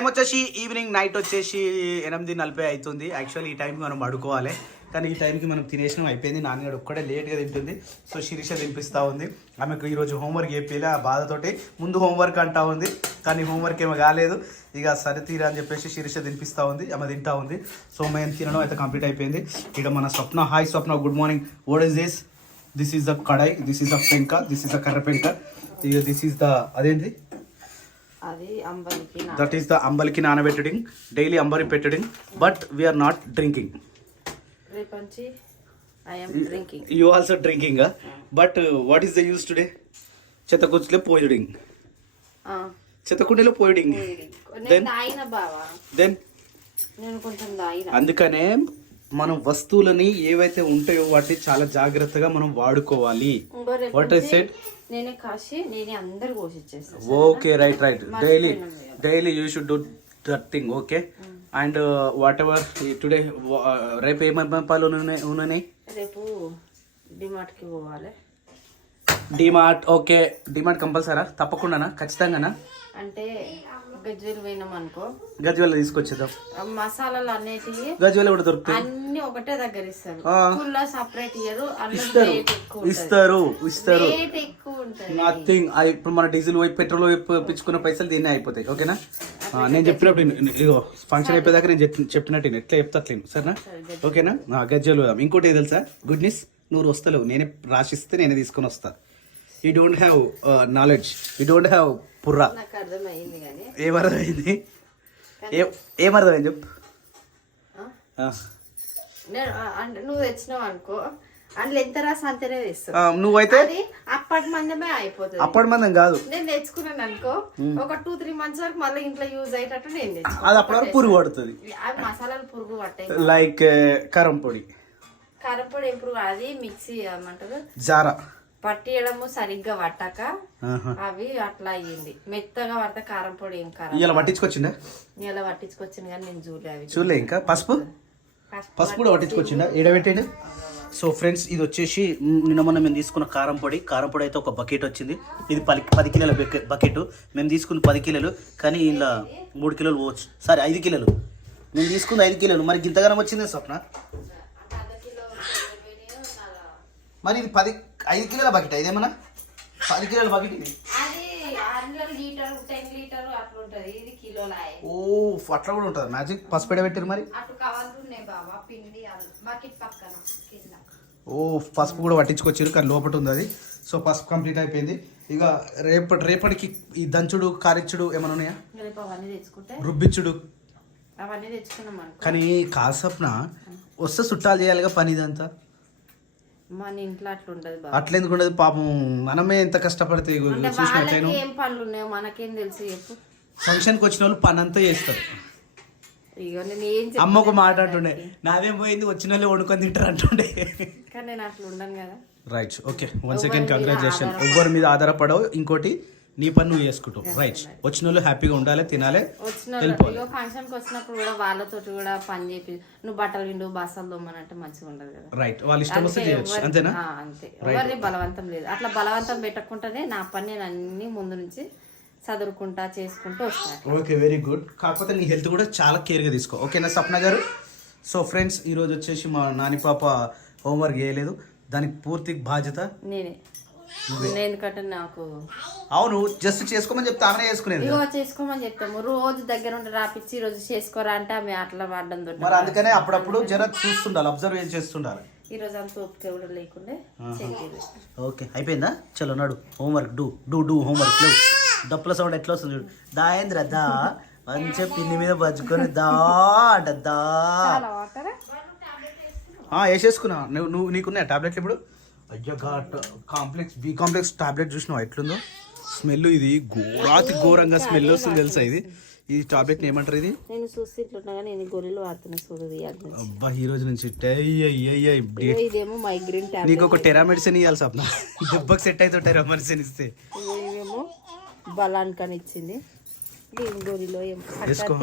Time వచ్చేసి evening night వచ్చేసి 8:40 అవుతుంది. యాక్చువల్లీ ఈ టైంకి మనం పడుకోవాలి, కానీ ఈ టైంకి మనం తినేసినాం, అయిపోయింది. నాన్నగాడు ఒక్కడే లేట్గా తింటుంది. సో శిరీష తినిపిస్తూ ఉంది. ఆమెకు ఈరోజు హోంవర్క్ చెప్పేలా ఆ బాధతోటి ముందు హోంవర్క్ అంటా ఉంది, కానీ హోంవర్క్ ఏమో కాలేదు. ఇక సరే తీరా అని చెప్పేసి శిరీష తినిపిస్తూ ఉంది, ఆమె తింటా ఉంది. సో మేము తినడం అయితే కంప్లీట్ అయిపోయింది. ఇక్కడ మన Swapna, hi Swapna, good morning. What is this? This is the kadai, this is the penka, this is the karra penka, ఇక దిస్ ఈస్ ద అదేంటి, దట్ ఈస్ ద అంబలికి నానబెట్టడింగ్, డైలీ అంబలి పెట్టడింగ్, but we are not drinking. You also drinking, but what is the use today? చెత్తకుండలో పోయడింగ్, చెత్తకుండలో పోయడింగ్. Then అందుకనే మనం వస్తువులని ఏవైతే ఉంటాయో వాటిని చాలా జాగ్రత్తగా మనం వాడుకోవాలి. వాట్ ఐ సెడ్, నేనే కాసి నేనే అందరు కోసిచ్చేస్తా. Okay, right right. Daily you should do that thing. Okay, and whatever today, రేపు ఏమేమి పంపాలు ఉన్నాయి? రేపు డిమార్ట్కి పోవాలి. DMart, okay. డిమార్ట్ కంపల్సరా? తప్పకుండానా? ఖచ్చితంగానా? అంటే గజ్వేల్ పోయినాం అనుకో, గజ్వేల్ తీసుకొచ్చేద్దాం. మసాలాలు అనేటివి గజ్వేల్ కూడా దొరుకుతాయి, అన్ని ఒకటే దగ్గర ఇస్తారు. సపరేట్ ఇస్తారు. ఎక్కువ ఉంటుంది. నథింగ్. ఇప్పుడు మన డీజిల్ వైపు పెట్రోల్ వైపు పిచ్చుకున్న పైసలు దీన్నే అయిపోతాయి. ఓకేనా? నేను చెప్పినప్పుడు ఇగో ఫంక్షన్ అయిపోయేదాకా నేను చెప్పినట్టు ఎట్లా చెప్తా అట్లేను, సరేనా? ఓకేనా? గజ్వేల్. ఇంకోటి తెలుసా గుడ్ న్యూస్, నువ్వు వస్తలేవు, నేనే రాసిస్తే నేనే తీసుకొని వస్తా. You don't have knowledge, you don't have పుర్రా. నాకు అర్థమైంది. కానీ ఏమర్థమైంది? ఏమర్థమైంది చెప్పు. నువ్వు తెచ్చినావు అనుకో, అందులో ఎంత రాసి అంతనే తెస్తావు. నువ్వైతే అప్పటి మందమే అయిపోతుంది. అప్పటి మందం కాదు, నేను తెచ్చుకున్నాను అనుకో, ఒక 2-3 months వరకు మళ్ళీ ఇంట్లో యూజ్ అయ్యేటట్టు నేను తెచ్చుకో. అది అప్పటి వరకు పురుగు పడుతుంది. అవి మసాలాలు పురుగు పట్టాయి. లైక్ కారం పొడి ఏం పురుగు? అది మిక్సీ ఏమంటారు, జారా పట్టియడము సరిగ్గా పట్టక అవి అట్లా అయ్యింది. మెత్తగా పడితే కారం పొడి ఏం కారం. ఇలా పట్టించుకొచ్చిందా? ఇలా పట్టించుకొచ్చింది కానీ నేను చూడలే. ఇంకా పసుపు కూడా పట్టించుకొచ్చిందా? ఏడబెట్టండి. సో ఫ్రెండ్స్, ఇది వచ్చేసి నిన్న మొన్న మేము తీసుకున్న కారం పొడి అయితే ఒక బకెట్ వచ్చింది. ఇది 10 కిలోల బకెట్. మేము తీసుకున్న 10 కిలోలు, కానీ ఇలా 3 కిలోలు పోవచ్చు. సారీ, 5 కిలోలు. మేము తీసుకుంది 5 కిలోలు. మరి ఇంతగానం వచ్చింది స్వప్న. మరి ఇది 5 కిలోల బకెట్, ఇదేమన్నా 10 కిలోల బకెట్ ఇది. ఓ, అట్లా కూడా ఉంటుంది మ్యాజిక్. పసుపు పెట్టారు మరి. ఓ, పసుపు కూడా పట్టించుకొచ్చారు, కానీ లోపల ఉంది అది. సో పసుపు కంప్లీట్ అయిపోయింది. ఇక రేపటికి ఈ దంచుడు, కారిచ్చుడు ఏమైనా ఉన్నాయా? రుబ్బిచ్చుడు కానీ కాసప్న వస్తే చుట్టాలు చేయాలిగా పని. ఇదంతా మన ఇంట్లో అట్లా ఉంటది. అట్లా ఎందుకు ఉండదు పాపం, మనమే ఎంత కష్టపడితే. ఏం పనులు ఉన్నాయో మనకేం తెలుసు చెప్పు. ఫంక్షన్కి వచ్చిన వాళ్ళు పని అంతా చేస్తారు. అమ్మ ఒక మాట అంటుండే, నాదేం పోయింది, వచ్చిన వాళ్ళు వండుకొని తింటారు అంటుండే. కానీ నేను అట్లా ఉండను కదా. Right, okay. Once again congratulation. ఎవ్వరి మీద ఆధారపడవు, ఇంకోటి నీ పని నువ్వు చేసుకుంటావు. రైట్, వచ్చిన వాళ్ళు హ్యాపీగా ఉండాలి, తినాలి. ఫంక్షన్ కి వచ్చినప్పుడు కూడా వాళ్ళతో కూడా పని చేపి, నువ్వు బట్టలు విండు, బాసాలు దొమ్మనంటే మంచిగా ఉండదు కదా. రైట్, వాళ్ళ ఇష్టం వస్తే చేయొచ్చు, అంతేనా? అంతే, ఎవరిని బలవంతం లేదు. అట్లా బలవంతం పెట్టకుండానే నా పని నేను అన్ని ముందు నుంచి చదువుకుంటా చేసుకుంటూ వస్తాను. Okay, very good. కాకపోతే నీ హెల్త్ కూడా చాలా కేర్గా తీసుకో, ఓకేనా స్వప్న గారు? సో ఫ్రెండ్స్, ఈరోజు వచ్చేసి మా నాని పాప హోంవర్క్ చేయలేదు, దానికి పూర్తి బాధ్యత నేనే. ఎందుకంటే నాకు అవును, జస్ట్ చేసుకోమని చెప్తే ఆమె చేసుకునేది. చేసుకోమని చెప్తాము, రోజు దగ్గర ఉండి రాపిచ్చి రోజు చేసుకోరా అంటే ఆమె అట్లా వాడడం దొడ్డు. మరి అందుకనే అప్పుడప్పుడు జర చూస్తుండాలి, అబ్జర్వ్ చేస్తుండాలి. ఈ రోజు అంత ఓపిక కూడా లేకుండా. ఓకే, అయిపోయిందా? చలో నడు, homework do homework. Dappula sound ఎట్లా వస్తుంది చూడు. దాయేంద్ర దా మంచిగా పిన్ని మీద బజ్జుకొని దా అంట దా. వేసేసుకున్నా నువ్వు, నీకున్నాయా టాబ్లెట్లు ఇప్పుడు? అయ్యో, బి కాంప్లెక్స్ టాబ్లెట్ చూసినావు ఎట్లుందో స్మెల్? ఇది ఘోరంగా స్మెల్ వస్తుంది తెలుసా. ఈ టాబ్లెట్ ఏమంటారు? ఇది నేను చూసి ఇట్లున్నా కానీ నేను గొర్రెలు వాడుతున్నా చూడు. అబ్బా, ఈ రోజు నుంచి ఇదేమో మైగ్రేన్ టాబ్లెట్. నీకు ఒక టెరా మెడిసిన్ ఇవ్వాలి సార్, దెబ్బకి సెట్ అయితే టెరా మెడిసిన్ ఇస్తే. ఇదేమో బలానికని ఇచ్చింది. గొర్రెలో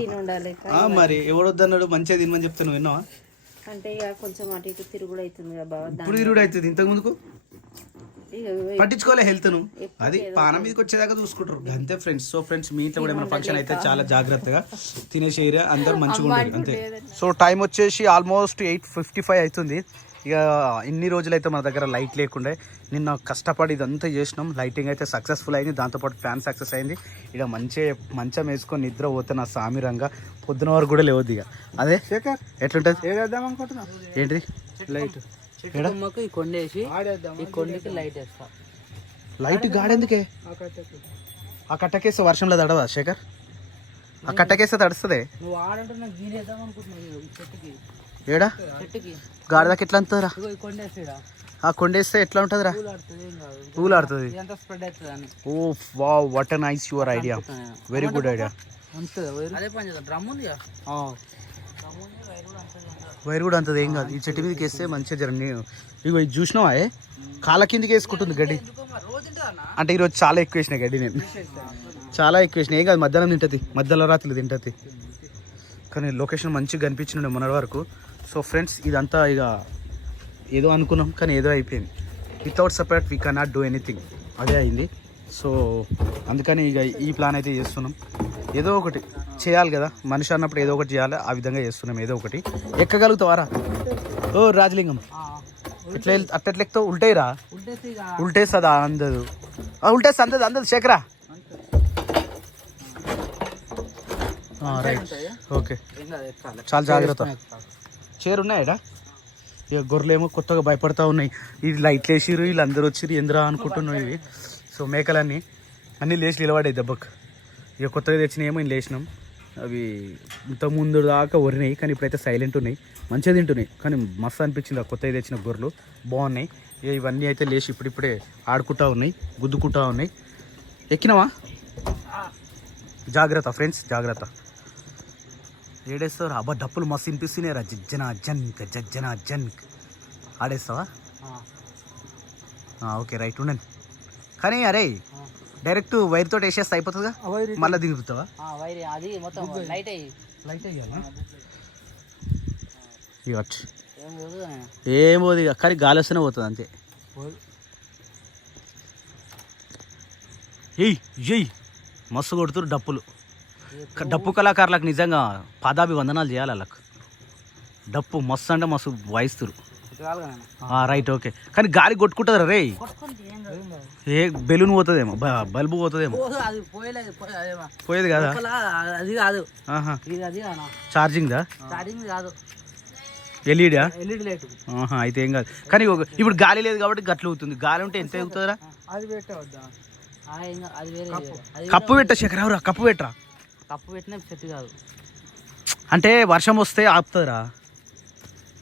తిని ఉండాలి. మరి ఎవడొద్దన్నాడు? మంచిగా తినమని చెప్తే నువ్వు విన్నావా? అంటే ఇక కొంచెం అటు ఇటు తిరుగుడు అవుతుంది కదా బాగా. ఇప్పుడు తిరుగుడు అవుతుంది, ఇంతకు ముందుకు పట్టించుకోలే హెల్త్ ను, అది పానం మీదకి వచ్చేదాకా చూసుకుంటారు అంతే ఫ్రెండ్స్. సో ఫ్రెండ్స్ మీ ఇంట్లో కూడా ఏమైనా ఫంక్షన్ అయితే చాలా జాగ్రత్తగా తినేసే ఏరియా, అందరు మంచిగా ఉండరు అంతే. సో టైం వచ్చేసి ఆల్మోస్ట్ 8:55 అవుతుంది. ఇక ఇన్ని రోజులైతే మన దగ్గర లైట్ లేకుండే, నిన్న కష్టపడి ఇదంతా చేసినాం. లైటింగ్ అయితే సక్సెస్ఫుల్ అయింది, దాంతోపాటు ఫ్యాన్ సక్సెస్ అయింది. ఇక మంచం వేసుకొని నిద్ర పోతే నా సామిరంగా పొద్దున వరకు కూడా లేవద్దు. ఇక అదే ఎట్లుంటుంది ఏంటి లైట్ ఈ కొండేసి ఈ కొండకి లైట్ వేస్తా. లైట్ గాడెందుకే? ఆ కట్టకేస్తే వర్షంలో తడవా శేఖర్? ఆ కట్టకేస్తే తడుస్తుంది. నువ్వు ఆడంటే నాకు గీనేద్దాం అనుకుంటున్నావు చెట్టుకి. ఏడా చెట్టుకి గాడిదాకి ఎట్లా అంటారా? ఈ కొండేసిడా ఆ కొండేస్తే ఎట్లా ఉంటుందిరా? పూలాడుతుంది. ఎంత స్ప్రెడ్ అవుతుంది అని. Oh wow, what a nice your idea, very good idea. అదే పని చేద్దాం. డ్రమ్ ఉంది వైర్ కూడా అంతది ఏం కాదు. ఈ చెట్టు మీదకి వేస్తే మంచిగా జరగని. ఇగో ఇది చూసినావా, కాళ్ళ కిందికి వేసుకుంటుంది గడ్డి. అంటే ఈరోజు చాలా ఎక్కువ వేసిన గడ్డి నేను, చాలా ఎక్కువ వేసిన. ఏం కాదు, మధ్యాహ్నం తింటుంది, మధ్యలో రాత్రులు తింటుంది. కానీ లొకేషన్ మంచిగా కనిపించిండే మొన్నటి వరకు. సో ఫ్రెండ్స్ ఇదంతా ఇక ఏదో అనుకున్నాం కానీ ఏదో అయిపోయింది. Without separate we cannot do anything, అదే అయింది. సో అందుకని ఇక ఈ ప్లాన్ అయితే చేస్తున్నాం. ఏదో ఒకటి చేయాలి కదా, మనిషి అన్నప్పుడు ఏదో ఒకటి చేయాలి. ఆ విధంగా చేస్తున్నాం ఏదో ఒకటి. ఎక్కగలుగుతావారా? ఓ రాజలింగం, ఎట్లా అట్లా ఎక్కుతావు? ఉల్టేరా? ఉల్టేస్తుందా? అందదు, ఉల్టేస్తా అందదు, అందదు శేఖరా. రైట్, ఓకే, చాలా జాగ్రత్త. చేరున్నాయడా? ఇక గొర్రెలేమో కొత్తగా భయపడతా ఉన్నాయి. ఇది లైట్లు వేసిరు, వీళ్ళందరూ వచ్చిరు ఎంద్రా అనుకుంటున్నాయి ఇవి. సో మేకలన్నీ అన్నీ లేచి నిలబడాయి దెబ్బకు. ఇక కొత్తగా తెచ్చినాయేమో ఇన్ని లేచినాం. అవి ఇంత ముందు దాకా ఒరినాయి కానీ ఇప్పుడైతే సైలెంట్ ఉన్నాయి, మంచిగా తింటున్నాయి. కానీ మస్తు అనిపించింది ఆ కొత్తగా తెచ్చిన గొర్రెలు, బాగున్నాయి. ఇక ఇవన్నీ అయితే లేచి ఇప్పుడిప్పుడే ఆడుకుంటా ఉన్నాయి, గుద్దుకుంటా ఉన్నాయి. ఎక్కినావా? జాగ్రత్త ఫ్రెండ్స్, జాగ్రత్త. ఏడేస్తారు అబ్బా, డప్పులు మస్తు వినిపిస్తున్నాయిరా. జజ్జన జన్క్ ఆడేస్తావా? ఓకే రైట్, ఉండండి. కానీ అరే డైరెక్ట్ వైర్ తోటి వేసేస్తే అయిపోతుందిగా, మళ్ళీ దిగుతావా? లైట్ అయ్యాలి ఏం పోదు ఇక, కానీ గాలి వస్తేనే పోతుంది అంతే. ఏయ్ మస్తు కొడుతురు డప్పులు. డప్పు కళాకారులకు నిజంగా పాదాభివందనాలు చేయాలి. వాళ్ళకు డప్పు మస్తు అంటే మస్తు వాయిస్తురు. Right, okay. కానీ గాలి కొట్టుకుంటుంది రే, ఏ బెలూన్ పోతుందేమో, బల్బు పోతుందేమో. పోయేది కదా, అది కాదు. ఛార్జింగ్ దా? ఛార్జింగ్ కాదు, ఎల్ఈడా? LED light. అయితే ఏం కాదు. కానీ ఇప్పుడు గాలి లేదు కాబట్టి గట్లు అవుతుంది. గాలి ఉంటే ఎంత అవుతుందిరా? అది పెట్టవద్దా? అది వేరే. కప్పు పెట్ట శేఖర్, ఎవరా కప్పు పెట్టరా? కప్పు పెట్టిన సెట్ కాదు. అంటే వర్షం వస్తే ఆపుతుందిరా.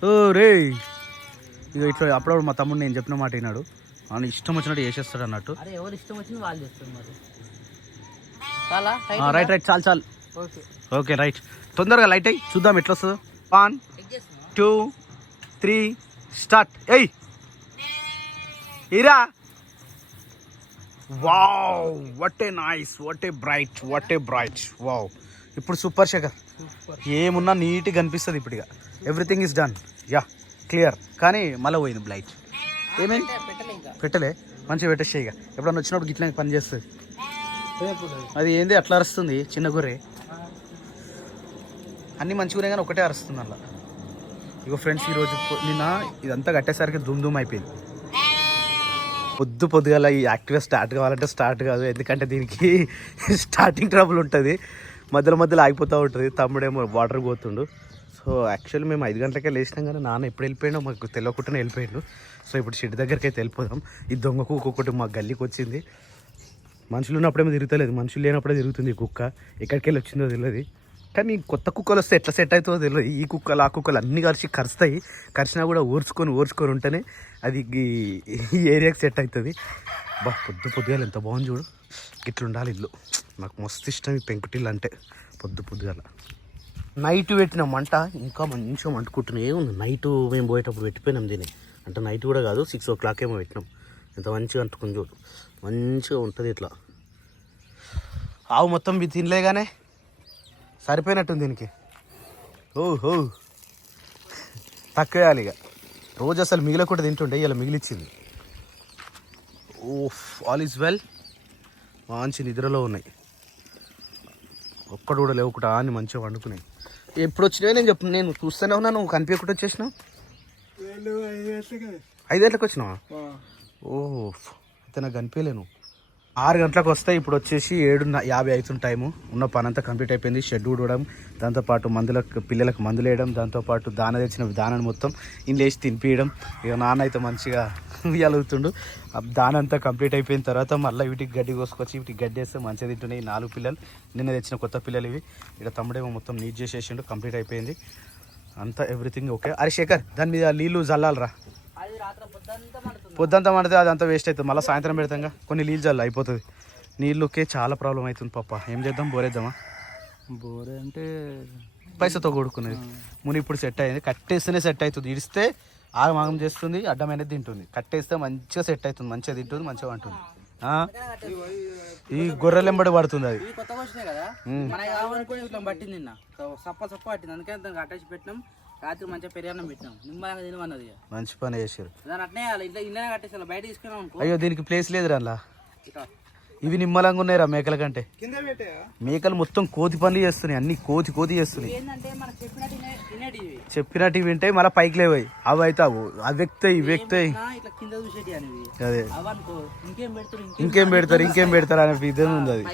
ఓ రే, ఇక ఇట్లా అప్పుడప్పుడు మా తమ్ముడు నేను చెప్పిన మాట విన్నాడు, అని ఇష్టం వచ్చినట్టు చేసేస్తాడు అన్నట్టు. అరే ఎవరు ఇష్టం వచ్చింది వాళ్ళు చేస్తారు మరి. రైట్ రైట్, చాలు. ఓకే రైట్, తొందరగా లైట్ అయ్యి చూద్దాం ఎట్లా వస్తుందో. 1 2 3 స్టార్ట్. ఏయ్ ఇరా. Wow, what a nice, what a bright. Wow, ఇప్పుడు సూపర్ శేఖర్. ఏమున్నా నీట్గా కనిపిస్తుంది ఇప్పుడు. ఇక everything is done, ya clear. కానీ మళ్ళీ పోయింది లైట్. ఏమైంది? పెట్టలే, మంచిగా పెట్టేస్తే. ఇక ఎప్పుడన్నా వచ్చినప్పుడు గిట్లా పని చేస్తుంది. అది ఏంది అట్లా అరుస్తుంది చిన్న గొర్రె? అన్నీ మంచిగానే కానీ ఒకటే అరుస్తుంది అలా. ఇగో ఫ్రెండ్స్, ఈరోజు నిన్న ఇదంతా కట్టేసరికి దుమ్ అయిపోయింది. పొద్దుగాల ఈ యాక్టివ్గా స్టార్ట్ కావాలంటే స్టార్ట్ కాదు, ఎందుకంటే దీనికి స్టార్టింగ్ ట్రబుల్ ఉంటుంది, మధ్యలో ఆగిపోతూ ఉంటుంది. తమ్ముడేమో వాటర్ పోతుండు. సో యాక్చువల్లీ మేము 5 గంటలకే లేచినాం కానీ నాన్న ఎప్పుడు వెళ్ళిపోయాడో మాకు తెలియకుండానే వెళ్ళిపోయాడు. సో ఇప్పుడు షెడ్ దగ్గరికి అయితే వెళ్ళిపోదాం. ఈ దొంగకు ఒక్కొక్కటి మా గల్లీకి వచ్చింది. మనుషులు ఉన్నప్పుడేమో తిరుగుతలేదు, మనుషులు లేనప్పుడే తిరుగుతుంది ఈ కుక్క. ఎక్కడికి వెళ్ళి వచ్చిందో తెలియదు. కానీ కొత్త కుక్కలు వస్తే ఎట్లా సెట్ అవుతుందో తెలియదు. ఈ కుక్కలు ఆ కుక్కలు అన్నీ కరుస్తాయి. కరిచినా కూడా ఓర్చుకొని ఉంటేనే అది ఈ ఏరియాకి సెట్ అవుతుంది. పొద్దుగాల ఎంత బాగుంది చూడు. ఇట్లా ఉండాలి ఇల్లు. నాకు మస్తు ఇష్టం ఈ పెంకుటిల్లు అంటే. పొద్దుగాల నైట్ పెట్టిన మంట ఇంకా మంచిగా మంటుకుంటున్నాయి. ఏముంది, నైట్ మేము పోయేటప్పుడు పెట్టిపోయినాం దీన్ని. అంటే నైట్ కూడా కాదు, 6 o'clock ఏమో పెట్టినాం. ఎంత మంచిగా అంటుకుని చూడు, మంచిగా ఉంటుంది ఇట్లా. ఆవు మొత్తం తినలేగానే సరిపోయినట్టుంది దీనికి. ఓహో, తక్కువేయాలి ఇక. రోజు అసలు మిగిలకుండా తింటుండే, ఇలా మిగిలిచ్చింది. ఓఫ్, ఆల్ ఈజ్ వెల్. మంచి నిద్రలో ఉన్నాయి, ఒక్కడు కూడా లేవుకుంటా అని మంచిగా వండుకున్నాయి. ఎప్పుడు వచ్చినావే నేను చూస్తూనే ఉన్నా, నువ్వు కనిపించకుండా వచ్చేసినావు. 5 గంటలకు వచ్చినావా? ఓహో, అయితే నాకు కనిపించలేను. 6 గంటలకు వస్తే ఇప్పుడు వచ్చేసి 7:50 అవుతుంది టైము. ఉన్న పని అంతా కంప్లీట్ అయిపోయింది. షెడ్ ఊడడం, దాంతోపాటు పిల్లలకు మందులు వేయడం, దాంతోపాటు తెచ్చిన దానాన్ని మొత్తం ఇంట్లో వేసి తినిపించడం. ఇక నాన్న అయితే మంచిగా ఉయ్యాలుగుతుండు. ఆ దాన అంతా కంప్లీట్ అయిపోయిన తర్వాత మళ్ళీ వీటికి గడ్డి కోసుకొచ్చి వీటికి గడ్డి వేస్తే మంచిగా తింటున్నాయి. 4 పిల్లలు, నిన్న తెచ్చిన కొత్త పిల్లలు ఇవి. ఇక్కడ తమ్ముడేమో మొత్తం నీట్ చేసేసిండు, కంప్లీట్ అయిపోయింది అంతా, ఎవ్రీథింగ్ ఓకే. అరే శేఖర్, దాని మీద నీళ్ళు చల్లాలరా, పొద్దంతా మండితే అదంతా వేస్ట్ అవుతుంది. మళ్ళీ సాయంత్రం పెడతాంగా, కొన్ని నీళ్ళు చల్ల అయిపోతుంది. నీళ్ళుకే చాలా ప్రాబ్లం అవుతుంది పప్ప. ఏం చేద్దాం, బోరేద్దామా? బోర్ అంటే పైసతో కొడుకునేది ముని ఇప్పుడు సెట్ అయ్యింది. కట్టేస్తేనే సెట్ అవుతుంది, ఇడిస్తే ఆగమాగం చేస్తుంది, అడ్డమైనది తింటుంది. కట్టేస్తే మంచిగా సెట్ అవుతుంది, మంచిగా తింటుంది, మంచిగా అంటుంది. ఈ గొర్రెలెంబడి పడుతుంది అది. కొత్తగా వచ్చినాయి కదా, మనకి కావాలనుకుని ఇట్లా పట్టింది నిన్న, సప్ప పట్టింది. అందుకే దానికి అట్టేసి పెట్టినాం. రాత్రి మంచిగా పెరిగానం పెట్టినాం, నిమ్మలంగా తినమన్నది. మంచి పని చేశారు. దాని అట్నే ఇట్లా ఇళ్ళనే కట్టేసి బయట తీసుకున్నాం అనుకో. అయ్యో, దీనికి ప్లేస్ లేదు రా. ఇవి నిమ్మలంగా ఉన్నాయిరా మేకల కంటే. మేకలు మొత్తం కోతి పనులు చేస్తున్నాయి, అన్ని కోతి చేస్తున్నాయి. చెప్పినట్టు వింటాయి, మళ్ళీ పైకి లేవాయి. అవి అయితే అవి ఎక్కుతాయి, ఇవి ఎక్కుతాయి. అదే ఇంకేం పెడతారు అనే విధం ఉంది అది.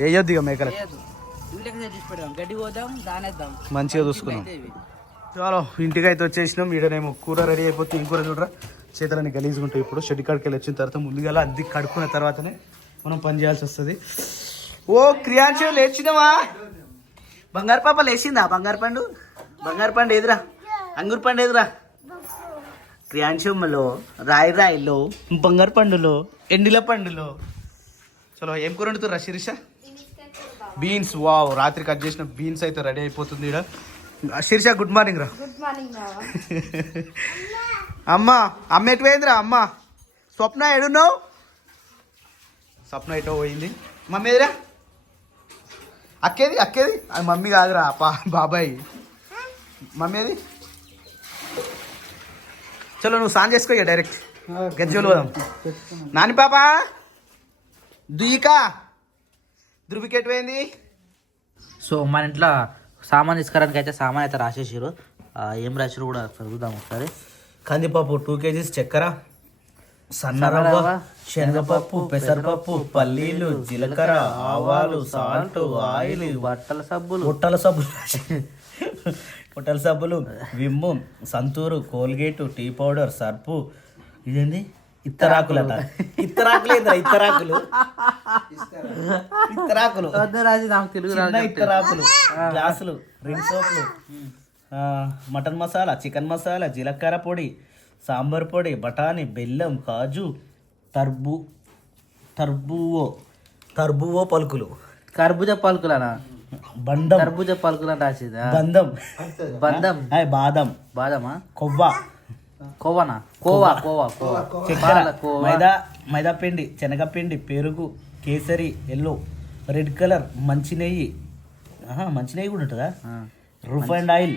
వేయొద్దు ఇక మేకలు, మంచిగా చూసుకున్నాం. చాలా ఇంటికి అయితే వచ్చేసినాం. ఈడనేమో కూర రెడీ అయిపోతే ఇంకూర చూడరా, చేతులని గలీజుకుంటాయి. ఇప్పుడు షెడ్ కాడికి వెళ్ళి వచ్చిన తర్వాత ముందుగా అద్దె కడుక్కున్న తర్వాతనే మనం పని చేయాల్సి వస్తుంది. ఓ క్రియాంశ, లేచినావా? బంగారు పాప లేచిందా? బంగారు పండు ఎదురా, అంగూరు పండు ఎదురా. క్రియాంశంలో రాయిలో బంగారు పండులో ఎండిల పండులో. చలో, ఏం కూర వండుతుర్రా శిరీష? బీన్స్. వావ్, రాత్రి కట్ చేసిన బీన్స్ అయితే రెడీ అయిపోతుంది ఇక్కడ. శిరీష, గుడ్ మార్నింగ్ రా. అమ్మ ఎటు పోయిందిరా? అమ్మ స్వప్న ఎడున్నావు? స్వప్న ఎటో పోయింది. మమ్మీ ఎదురా? అక్కేది అది మమ్మీ కాదురా, బాబాయ్. మమ్మీ అది. చలో, నువ్వు సాన్ చేసుకో ఇక డైరెక్ట్ గజ్జోలు పోదాం. నాని పాప దుయ్యికా ధృవికెట్ పోయింది. సో మన ఇంట్లో సామాన్ తీసుకురానికి అయితే సామాన్ అయితే రాసేసారు. ఏం రాసారు కూడా చదువుదాం ఒకసారి. కందిపప్పు 2 kgs, చక్కెర, సన్నరవ్వ, శనగపప్పు, పెసరపప్పు, పల్లీలు, జీలకర్ర, ఆవాలు, సాల్ట్, ఆయిల్, పొట్టల సబ్బులు, Vim, Santoor, Colgate, tea powder, Surf. ఇదేంది? ఇత్తరాకులు గ్లాసులు, రింగ్ సోపులు, మటన్ మసాలా, చికెన్ మసాలా, జీలకర్ర పొడి, సాంబార్ పొడి, బఠానీ, బెల్లం, కాజు, తర్బువో పలుకులు, కర్బూజా పలుకులనా? బందం, కర్బూజా పలుకులు అని రాసేదా? బందం, బాదమా, కోవా, చక్కెర, మైదా పిండి, శనగపిండి, పెరుగు, కేసరి, ఎల్లో, రెడ్ కలర్, మంచి నెయ్యి కూడా ఉంటుందా, రిఫైండ్ ఆయిల్,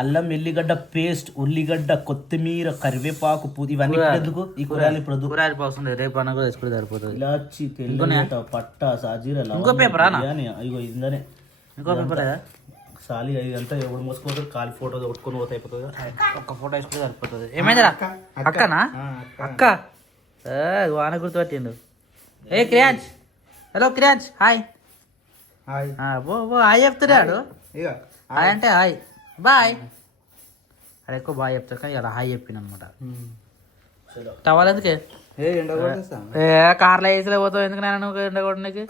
అల్లం ఎల్లిగడ్డ పేస్ట్, ఉల్లిగడ్డ, కొత్తిమీర, కరివేపాకు, ఇవన్నీ ఎందుకు? ఈ కూరగాయలు ఇప్పుడు కూరగాయలు అవసరం లేదు, రేపు అన్న కూడా తీసుకుంటే సరిపోతుంది. ఇలాచి, తెల్లగడ్డ, పట్ట, సాజీర, ఇంకో పేపర్ ఇగో ఇందనే ఇంకో పేపర్ సాలి. ఇదంతా ఎవడు మోసుకోవచ్చు, కాలి ఫోటో కొట్టుకొని పోతే అయిపోతుంది. ఒక్క ఫోటో వేసుకుంటే సరిపోతుంది. ఏమైందిరా? అక్కనా? అక్క వాన గుర్తుపట్టిండు. ఏ క్రియాంజ్, హలో క్రియాంజ్, హాయ్ హాయ్ చెప్తున్నాడు. హాయ్ అంటే హాయ్, బాయ్. అక్కడ ఎక్కువ బాయ్ చెప్తారు కానీ ఇలా హాయ్ చెప్పింది అనమాట. టవల్ ఎందుకే? కార్లో వేసిలే పోతావు ఎందుకు నాన్న నువ్వు ఎండగొట్టడానికి?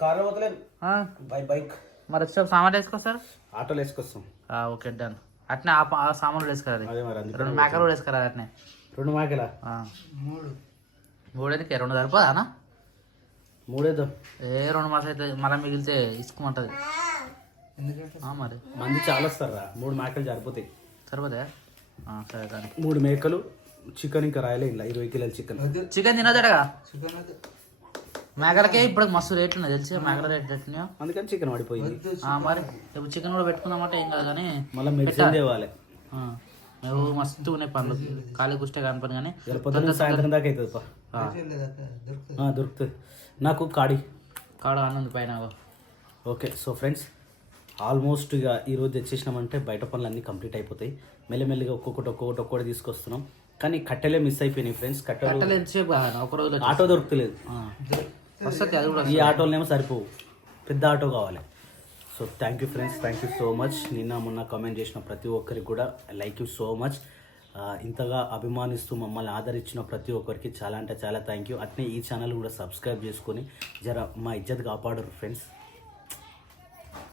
మరి వచ్చే సామాన్లు వేసుకొస్తారు, ఆటోలు వేసుకొస్తాం. Okay done. అట్నే ఆ సామాన్లు వేసుకురాలి, 2 మేకలు కూడా వేసుకురాలి. అట్నే 2 మేకలా? 3 ఎందుకే? 2 సరిపోదా అన్న? 3 వేద్దాం. 2 మాసాలు అయితే మళ్ళీ మిగిలితే ఇసుకుమంటది. మరి మంది చాలా వస్తారా? 3 మేకలు సరిపోతాయి. సరిపోతాయా? సరే కానీ 3 మేకలు, చికెన్ ఇంకా రాయలే ఇలా 20 కిలోల చికెన్ తినదటగా. మేకలకే ఇప్పుడు మస్తు రేట్లు ఉన్నాయి తెలిసి, మేకల రేట్ ఎట్లున్నాయో, అందుకని చికెన్ పడిపోయింది. మరి ఇప్పుడు చికెన్ కూడా పెట్టుకుందామంటే ఏం కాదు కానీ మళ్ళీ మెడిసిన్ తేవాలి. మస్తు ఉన్నాయి పండ్లు ఖాళీ కుష్టే కనపడి కానీ ఇలా పొద్దున్న సాయంత్రం దాకా అవుతుంది దొరుకుతుంది నాకు కాడి కాడ అన్నంది పైన ఓకే. సో ఫ్రెండ్స్ ఆల్మోస్ట్ ఇక ఈరోజు తెచ్చేసినామంటే బయట పనులు అన్నీ కంప్లీట్ అయిపోతాయి. మెల్లమెల్లిగా ఒక్కొక్కటి తీసుకొస్తున్నాం. కానీ కట్టెలే మిస్ అయిపోయినాయి ఫ్రెండ్స్. కట్టెలు ఎంతసేపు ఒక రోజు ఆటో దొరుకుతలేదు. వస్తుంది అది కూడా. ఈ ఆటోలనేమో సరిపోవు, పెద్ద ఆటో కావాలి. So thank you friends, thank you so much. నిన్న మొన్న కామెంట్ చేసిన ప్రతి ఒక్కరికి కూడా లైక్ యూ సో మచ్. ఇంతగా అభిమానిస్తూ మమ్మల్ని ఆదరించిన ప్రతి ఒక్కరికి చాలా అంటే చాలా థ్యాంక్ యూ. అట్నే ఈ ఛానల్ కూడా సబ్స్క్రైబ్ చేసుకొని జర మా ఇజ్జత్ కాపాడరు ఫ్రెండ్స్.